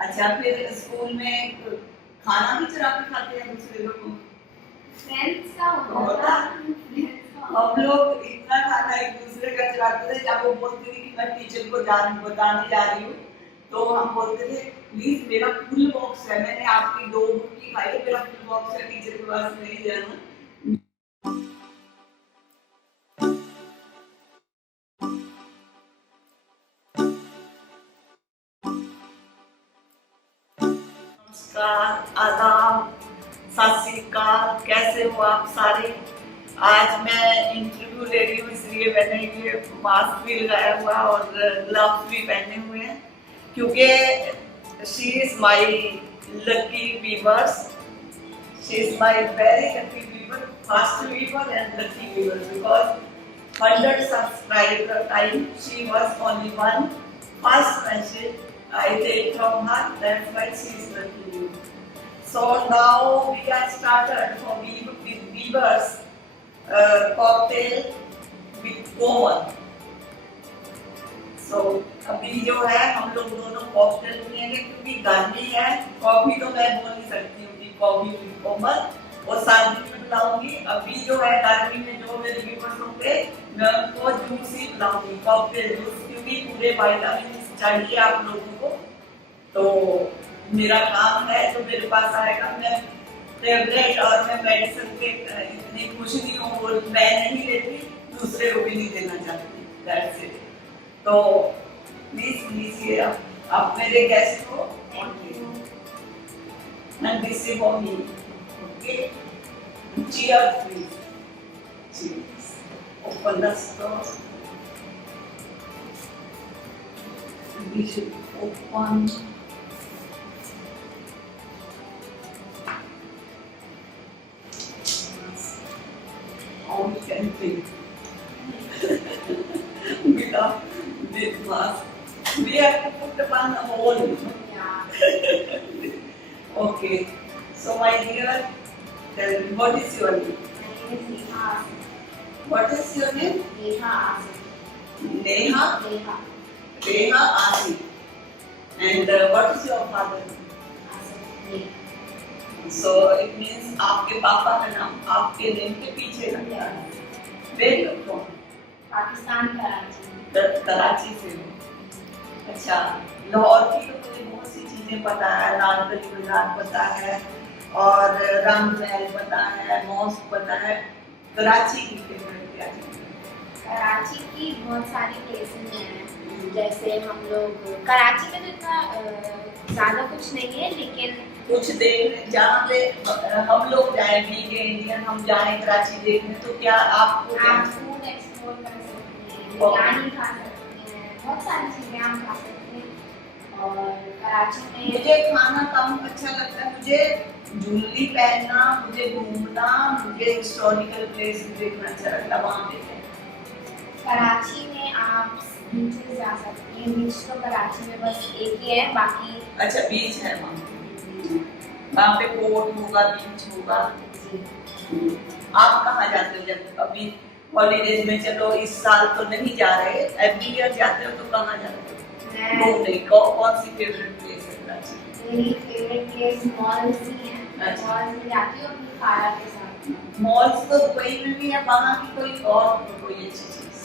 अच्छा, फिर स्कूल में खाना भी चुरा के खाते हैं दूसरे लोगों? फ्रेंड्स का होता था। हम लोग इतना खाना एक दूसरे का चुराते थे, जब वो बोलते थे कि मैं टीचर को बताने जा रही हूँ, तो हम बोलते थे प्लीज मेरा फुल बॉक्स है, मैंने आपकी 2 बुक की खाई है, मेरा फुल बॉक्स है, टीचर के पास नहीं जाना। नमस्कार, आदाब, सत श्री अकाल, कैसे हो आप सारे? आज मैं इंटरव्यू ले रही हूँ, इसलिए मैंने ये मास्क भी लगाया हुआ और ग्लव्स भी पहने हुए हैं, क्योंकि she is my lucky viewers, she is my very lucky viewer, fast viewer and lucky viewer, because 100 subscriber time she was only one first message I take from her, that's why she is lucky. So now we are started for with Weavers cocktail with Komal. So अभी जो है हम लोग दोनों cocktail पिएंगे, क्योंकि गर्मी है। कॉफी तो मैं बोल नहीं सकती हूँ कि कॉफी विद कोमल, वो सर्दी में पिलाऊंगी। अभी जो है गर्मी में जो मेरे व्यूअर्स होंगे, मैं उनको जूस ही पिलाऊंगी, कॉकटेल जूस, क्योंकि पूरे विटामिन चाहिए आप लोगों को। तो मेरा काम है, जो मेरे पास आएगा, मैं टेबलेट और मैं मेडिसिन के इतनी खुश नहीं हूँ, वो मैं नहीं लेती, दूसरे को भी नहीं देना चाहती, दैट्स इट। तो प्लीज लीजिए, आप मेरे गेस्ट हो, and this is for me, okay? Cheers please, cheers. Open the store, we should open. How we can think without this mask. We have to put one hole. Okay. So my dear, tell me, what is your name? My name is Neha. What is your name? Neha. Neha. Neha. Neha Asi. And what is your father? So it means आपके पापा का नाम आपके name के पीछे लगा है। Where you from? Pakistan, Karachi. Karachi से हो। अच्छा, लाहौर की तो मुझे बहुत सी चीजें पता है, लाल गली बाजार पता है, और राम महल पता है, मॉस्क पता है। कराची की फेवरेट क्या चीज है? कराची की बहुत सारी प्लेसेस हैं, जैसे हम लोग कराची में तो इतना ज़्यादा कुछ नहीं है, लेकिन कुछ देख जहाँ पे हम लोग जाए, बीइंग इंडियन, हम जाए कराची देखने, तो क्या आपको आप फूड एक्सप्लोर कर सकते हैं, बिरयानी खा सकते हैं, बहुत सारी चीज़ें हम खा सकते हैं। और कराची में मुझे खाना कम अच्छा लगता है, मुझे ज्वेलरी पहनना, मुझे घूमना, मुझे हिस्टोरिकल प्लेस देखना अच्छा लगता है। वहाँ पे कराची में आप बीचेस जा सकते हैं। बीच तो कराची में बस एक ही है, बाकी अच्छा बीच है वहाँ पे कोर्ट होगा, बीच होगा। आप कहाँ जाते हो जब अभी हॉलीडेज में? चलो इस साल तो नहीं जा रहे, एवरी ईयर जाते हो, तो कहाँ जाते हो घूमने? कौन सी फेवरेट प्लेस है कराची? मेरी फेवरेट प्लेस मॉल्स ही हैं। अच्छा। मॉल्स में जाती हूँ अपनी खाला के साथ। मॉल्स तो दुबई में भी है, वहाँ की कोई और कोई अच्छी चीज?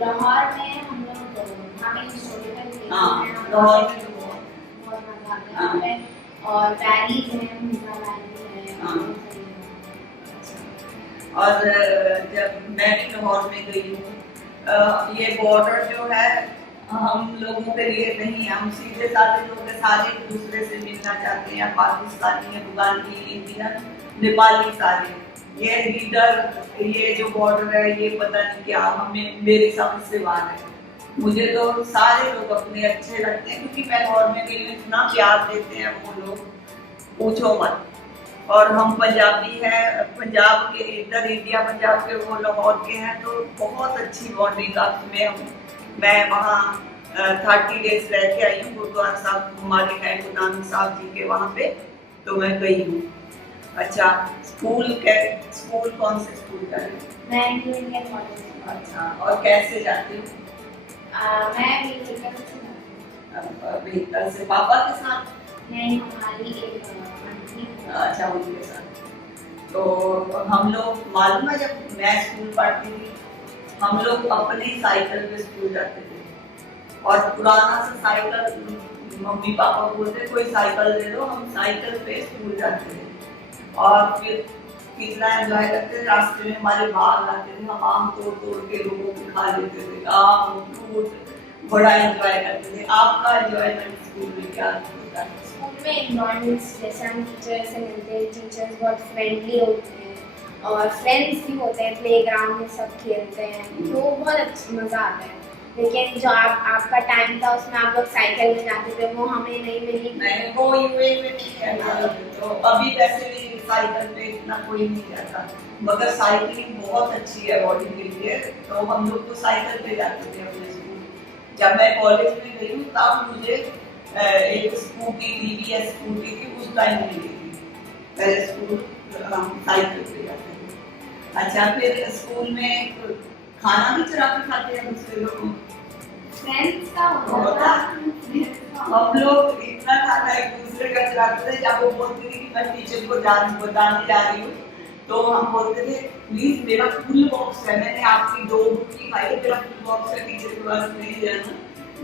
लाहौर में हम लोग वहाँ पे हिस्टोरिकल प्लेस हैं, लाहौर में तो बहुत मजा आता है। और पैरिस में मिर्जा वैली है। और जब मैं भी लाहौर में गई हूँ, ये बॉर्डर जो है हम लोगों के लिए नहीं है, हम सीधे साधे लोग सारे एक दूसरे से मिलना चाहते हैं, पाकिस्तानी, अफगानी, इंडियन, नेपाली, सारे। ये लीडर, ये जो बॉर्डर है, ये पता नहीं क्या, हमें मेरे समझ से बाहर है। मुझे तो सारे लोग अपने अच्छे लगते हैं, क्योंकि मैं लाहौर में गई हूँ, इतना प्यार देते हैं वो लोग, पूछो मत। और हम पंजाबी हैं, पंजाब के इधर इंडिया पंजाब के, वो लाहौर के हैं, तो बहुत अच्छी बॉन्डिंग में हूँ। मैं वहाँ 30 डेज रह के आई हूँ, गुरुद्वारा साहब हमारे हैं गुरु नानक साहब जी के, वहाँ पे तो मैं गई हूँ। अच्छा, स्कूल कौन से स्कूल जा रही हूँ? मैं इंडियन कॉलेज। अच्छा, और कैसे जाती हूँ? मैं व्हीकल से जाती हूँ। व्हीकल से पापा के साथ? नहीं, हमारी एक आंटी। अच्छा, उनके साथ। तो हम लोग, मालूम है जब मैं स्कूल पढ़ती थी हम लोग अपने साइकिल पे स्कूल जाते थे और पुराना सा साइकिल मम्मी पापा बोलते कोई साइकिल दे दो, हम साइकिल पे स्कूल जाते थे और फिर कितना एंजॉय करते थे। रास्ते में हमारे बाग आते थे, हम आम तोड़ तोड़ के लोगों को खा लेते थे, आम फ्रूट, बड़ा एंजॉय करते थे। आपका एंजॉयमेंट स्कूल में क्या होता है? स्कूल में एनवायरनमेंट्स, जैसे हम टीचर से मिलते हैं, टीचर्स बहुत फ्रेंडली होते हैं और फ्रेंड्स भी होते हैं, प्लेग्राउंड में सब खेलते हैं, तो बहुत अच्छा मज़ा आता है। लेकिन जो आपका टाइम था उसमें आप लोग साइकिल में जाते थे, वो हमें नहीं मिली। नहीं, वो यूए में नहीं है, तो अभी वैसे भी साइकिल पे इतना कोई नहीं जाता, मगर साइकिलिंग बहुत अच्छी है बॉडी के लिए, तो हम लोग तो साइकिल पे जाते थे अपने स्कूल। जब मैं कॉलेज में गई हूँ तब मुझे एक स्कूटी, टीवीएस स्कूटी थी, उस टाइम मिली थी। पहले स्कूल हम साइकिल पे जाते थे। अच्छा, फिर स्कूल में खाना भी चुरा के खाते हैं दूसरे लोगों? फ्रेंड्स का होता था। हम लोग इतना खाना एक दूसरे का चुराते थे, जब वो बोलती थी कि मैं टीचर को बताने जा रही हूँ तो हम बोलते थे प्लीज मेरा फुल बॉक्स है, मैंने आपकी 2 बुक की खाई है, मेरा फुल बॉक्स है, टीचर के पास नहीं जाना।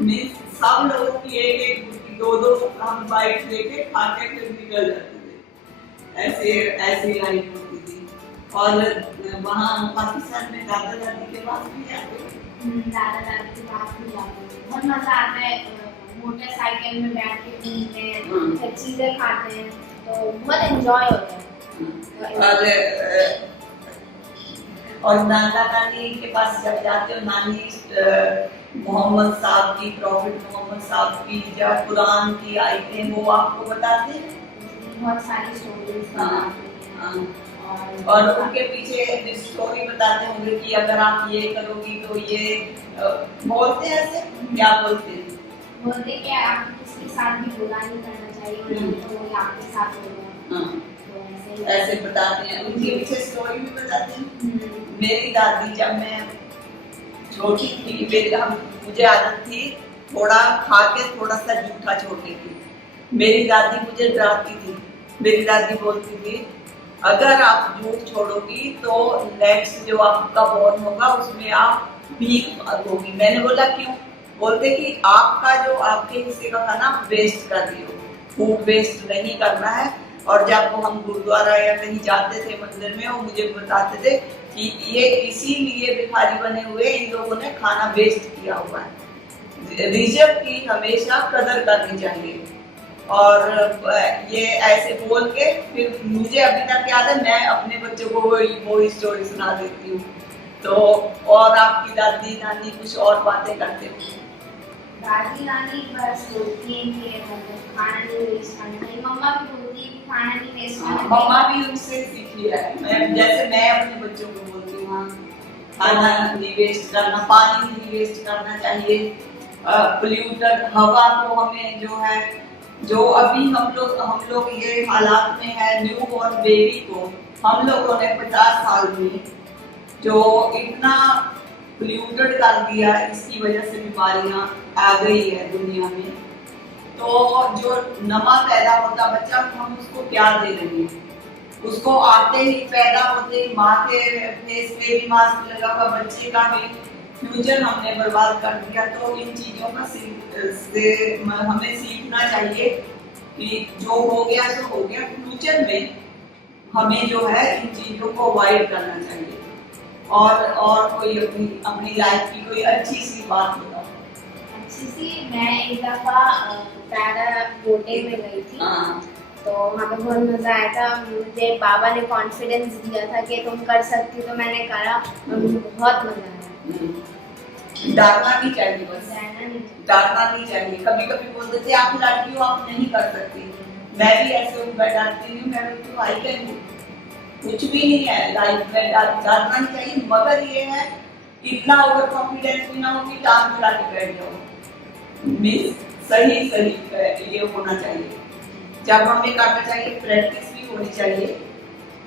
मैं सब लोगों की एक बुक की 2 हम बाइट लेके खाते फिर निकल जाते थे। ऐसे लाइफ होती थी। और वहाँ पाकिस्तान में दादा दादी के पास भी जाते थे? दादा दादी के पास भी जाते हैं, बहुत मजा आता है। मोटरसाइकिल में बैठ के पीते हैं, फिर चीजें खाते हैं, तो बहुत एंजॉय होता है। और नाना नानी के पास जब जाते हो, नानी मोहम्मद साहब की, प्रॉफिट मोहम्मद साहब की या कुरान की आयतें वो आपको बताते हैं? बहुत सारी स्टोरीज और उनके पीछे स्टोरी बताते होंगे कि अगर आप ये करोगी तो ये बोलते हैं ऐसे, क्या बोलते हैं? बोलते कि आप किसी के साथ भी बुरा नहीं करना चाहिए, तो वो आपके साथ होगा, तो ऐसे बताते हैं। उनके पीछे स्टोरी भी बताते हैं। मेरी दादी, जब मैं छोटी थी, मुझे आदत थी थोड़ा खा के थोड़ा सा जूठा छोड़ने की। मेरी दादी मुझे डराती थी। मेरी दादी बोलती थी अगर आप झूठ छोड़ोगी तो नेक्स्ट जो आपका बॉर्न होगा उसमें आप भीख मांगोगी। मैंने बोला क्यों? बोलते कि आपका जो आपके हिस्से का खाना वेस्ट कर रही हो, फूड वेस्ट नहीं करना है। और जब वो हम गुरुद्वारा या कहीं जाते थे मंदिर में, वो मुझे बताते थे कि ये इसीलिए भिखारी बने हुए, इन लोगों ने खाना वेस्ट किया हुआ है। रिजर्व की हमेशा कदर करनी चाहिए। और ये ऐसे बोल के फिर मुझे अभी तक याद है, मैं अपने बच्चों को वो स्टोरी सुना देती हूँ। तो और आपकी दादी नानी कुछ और बातें करते हो? दादी नानी बस बोलती है कि खाना नहीं वेस्ट करना चाहिए। मम्मा भी बोलती है कि खाना नहीं वेस्ट करना चाहिए। मम्मा भी उनसे सीखी है। जैसे मैं अपने बच्चों को बोलती हूँ खाना नहीं वेस्ट करना, पानी नहीं वेस्ट करना चाहिए, पोल्यूटेड हवा को हमें जो अभी हम लोग ये हालात में है, न्यू बॉर्न बेबी को हम लोगों ने 50 साल में जो इतना पोल्यूटेड कर दिया, इसकी वजह से बीमारियां आ गई है दुनिया में। तो जो नमा पैदा होता बच्चा, हम उसको क्या दे रहे हैं? उसको आते ही पैदा होते ही माँ के फेस पे भी मास्क लगा हुआ, बच्चे का भी फ्यूचर हमने बर्बाद कर दिया। तो इन चीजों का से हमें सीखना चाहिए कि जो हो गया तो हो गया, फ्यूचर में हमें जो है इन चीजों को अवॉइड करना चाहिए। और कोई अपनी लाइफ की कोई अच्छी सी बात बताओ। अच्छी सी, मैं एक दफा पैरा बोटिंग में गई थी, तो वहाँ पे बहुत मजा आया था। मुझे बाबा ने कॉन्फिडेंस दिया था कि तुम कर सकती, तो मैंने करा और मुझे बहुत मजा आया। डरना नहीं चाहिए, बस डरना नहीं चाहिए। कभी कभी बोलते थे आप लड़की हो, आप नहीं कर सकती। मैं भी ऐसे हूँ, मैं डरती हूँ, मैं तो आई कैन डू, कुछ भी नहीं है लाइफ में, डरना नहीं चाहिए। मगर ये है इतना ओवर कॉन्फिडेंस भी ना हो कि टांग मिला के बैठ जाओ। सही ये होना चाहिए। जब हमें करना चाहिए, प्रैक्टिस भी होनी चाहिए,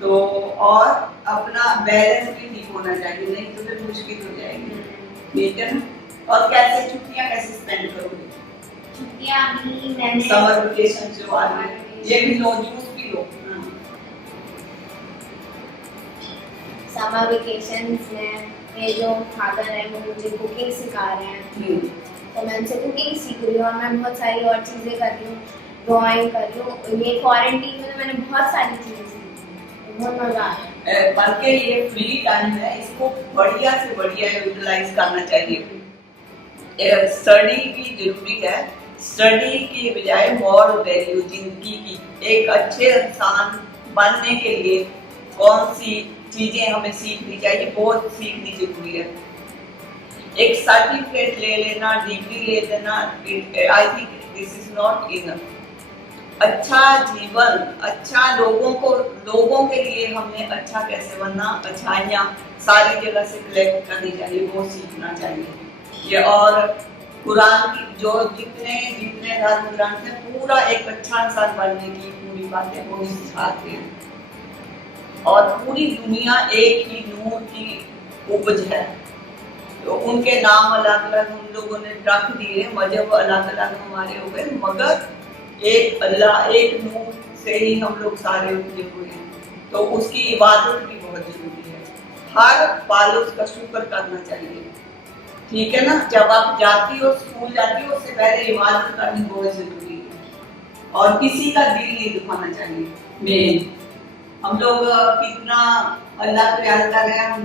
तो और अपना बैलेंस भी ठीक होना चाहिए, नहीं तो फिर मुश्किल हो जाएगी। ठीक है ना? और कैसे छुट्टियां कैसे स्पेंड करोगे? छुट्टियां भी मैंने समर वेकेशन जो आ रही है, ये भी लो, जूस भी लो। समर वेकेशंस में ये जो फादर है वो मुझे कुकिंग सिखा रहे हैं, तो मैं उनसे कुकिंग सीख रही हूँ और मैं बहुत सारी और चीज़ें कर रही हूँ, ड्राइंग कर रही हूँ। ये क्वारंटीन में मैंने बहुत सारी चीज़ें सीखी, बहुत मज़ा आया। बल्कि ये फ्री टाइम है, इसको बढ़िया से बढ़िया यूटिलाइज करना चाहिए। स्टडी भी जरूरी है, स्टडी की बजाय मोरल वैल्यू जिंदगी की, एक अच्छे इंसान बनने के लिए कौन सी चीजें हमें सीखनी चाहिए, बहुत सीखनी जरूरी है। एक सर्टिफिकेट ले लेना, डिग्री ले लेना, I think this is not enough. अच्छा जीवन, अच्छा लोगों के लिए हमने अच्छा कैसे बनना, अच्छाइयाँ सारी जगह से कलेक्ट करनी चाहिए, वो सीखना चाहिए। ये और कुरान की जो जितने धर्म ग्रंथ हैं, पूरा एक अच्छा इंसान बनने की पूरी बातें वो सिखाते हैं। और पूरी दुनिया एक ही नूर की उपज है, तो उनके नाम अलग अलग हम लोगों ने रख दिए, मजहब अलग अलग हमारे हो गए, मगर एक अल्लाह, एक नूर से ही हम लोग सारे उपजे हुए हैं। तो उसकी इबादत भी बहुत जरूरी है, हर पल उसका शुक्र करना चाहिए, ठीक है ना। जब आप जाती हो, स्कूल जाती हो, उससे पहले इबादत करनी बहुत जरूरी है, और किसी का दिल नहीं दुखाना चाहिए। मेन हम लोग कितना अल्लाह को याद कर रहे हैं, हम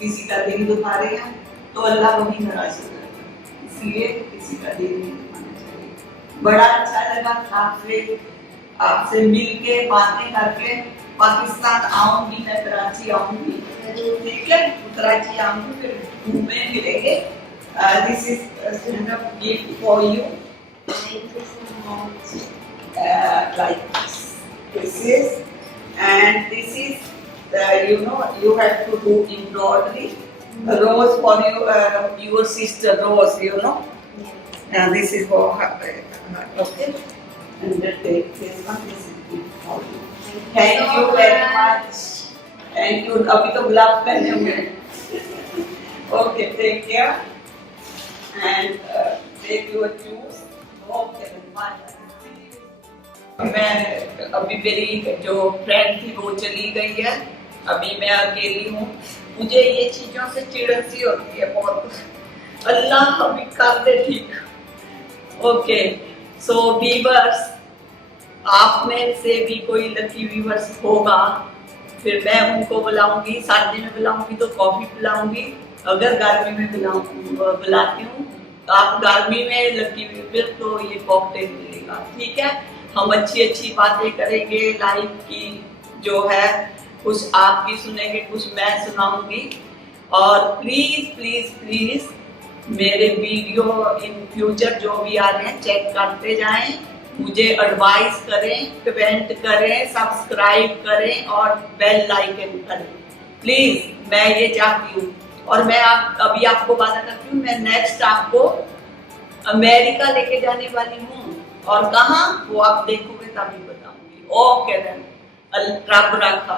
किसी का दिल दुखा रहे हैं तो अल्लाह वही नाराज हो जाएगा, इसलिए किसी का दिल नहीं दुखाना चाहिए। बड़ा अच्छा लगा आपसे मिल के, बातें करके। पाकिस्तान आऊंगी मैं, कराची आऊंगी, ठीक है, कराची आऊंगी, फिर घूमने मिलेंगे। This is gift for you, like this is, and this is you have to do embroidery, a rose for your sister Rose, and this is for her, okay, and take this one, this is gift for you. Thank you very much, thank you। अभी तो गुलाब पहने हुए। Okay, take care and take your juice, okay, bye। मैं अभी मेरी जो friend थी वो चली गई है, अभी मैं अकेली हूँ। मुझे ये चीजों से चिड़न सी होती है बहुत, अल्लाह अभी कर दे ठीक। ओके, सो व्यूअर्स, आप में से भी कोई लकी व्यूअर्स होगा, फिर मैं उनको बुलाऊंगी, सर्दी में बुलाऊंगी तो कॉफी पिलाऊंगी, अगर गर्मी में बुलाती हूँ तो आप गर्मी में लकी व्यूअर तो ये कॉकटेल मिलेगा, ठीक है। हम अच्छी बातें करेंगे, लाइफ की जो है कुछ आपकी सुनेंगे, कुछ मैं सुनाऊंगी। और प्लीज प्लीज प्लीज मेरे वीडियो इन फ्यूचर जो भी आ रहे हैं चेक करते जाएं, मुझे एडवाइस करें, कमेंट करें, सब्सक्राइब करें और बेल आइकन करें, प्लीज, मैं ये चाहती हूँ। और मैं अभी आपको वादा करती हूँ, मैं नेक्स्ट आपको अमेरिका लेके जाने वाली हूँ, और कहाँ वो आप देखोगे तभी बताऊंगी। ओके देन, रब रखा।